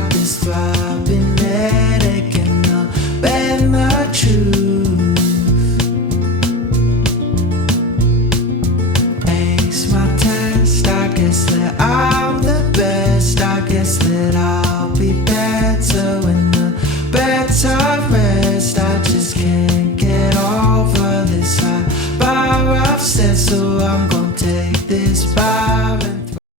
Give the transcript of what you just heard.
got this throbbing headache and I'll bend the truth. Ace my test, I guess that I'm the best. I guess that I